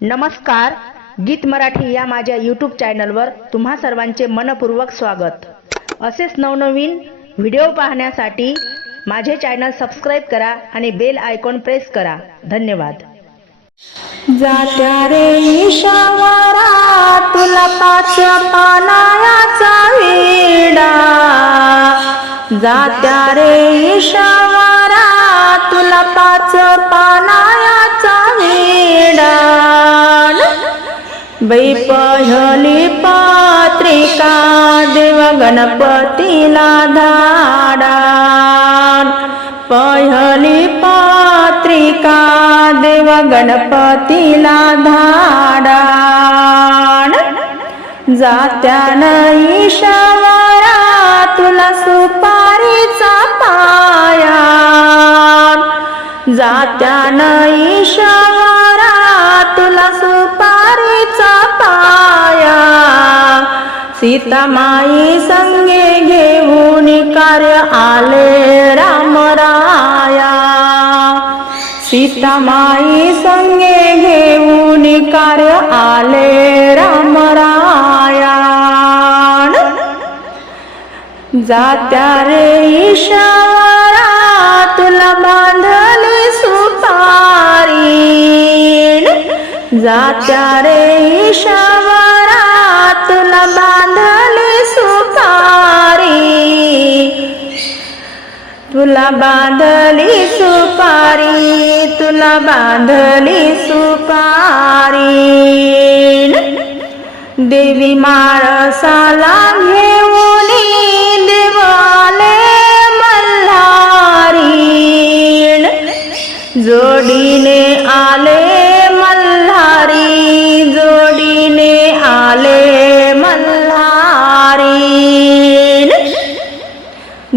नमस्कार गीत मराठी या माझ्या यूट्यूब चॅनलवर तुम्हा सर्वांचे मनपूर्वक स्वागत. असेच नवनवीन व्हिडिओ पाहण्यासाठी माझे चॅनल सबस्क्राईब करा आणि बेल आयकॉन प्रेस करा. धन्यवाद. जात्या रे ईशावारा तुला पाच पानायाचा विडा. जात्या रे ईशावारा तुला पाच पाना बाई पात्रिका पत्रिका देव गणपतीला धाडा पहली पात्रिका देव गणपतीला धाडा जात्यान ईशावरा तुला सुपारीचा पाया जात्यान ईशावरा सीतामाई संगे घेऊन कार्य आले रामराया सीतामाई संगे घेऊन कार्य आले रामराया जात्या रे ईशारा तुला बांधली सुपारी. जात्या रे ईशावरा तुला बांधली सुपारी. तुला बांधली सुपारी तुला बांधली सुपारी. देवी माळसाला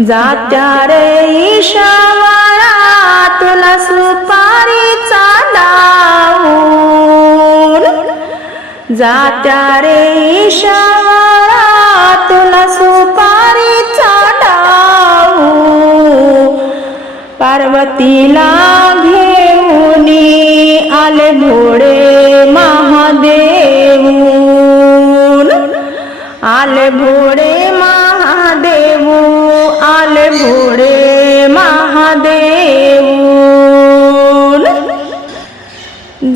जात्या रे ईशावाळा तुला सुपारीचा दाऊन जात्या रे ईशावाळा तुला सुपारीचा डाऊ पार्वतीला घेऊन आले भोळे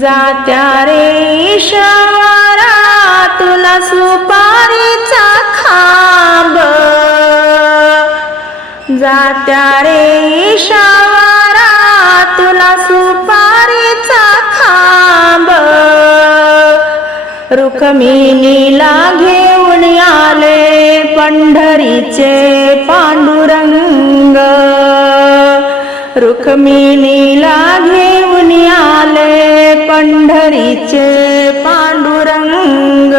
जात्या रे ईशारा तुला सुपारीचा खांब. जात्या रे ईशारा तुला सुपारीचा खांब. रुक्मिणीला घेऊन आले पंढरीचे पांडुरंग. रुक्मिणीला घेऊन आले पंढरीचे पांडुरंग.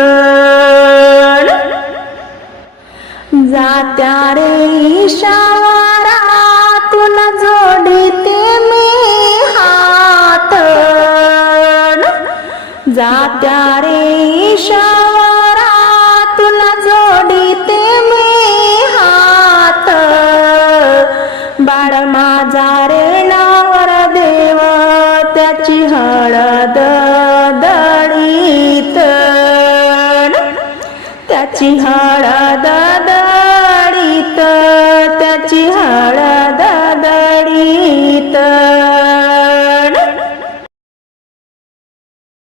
जात्या रे ईशावारा तुला जोडीते मी हात. जात्या रे সিংহা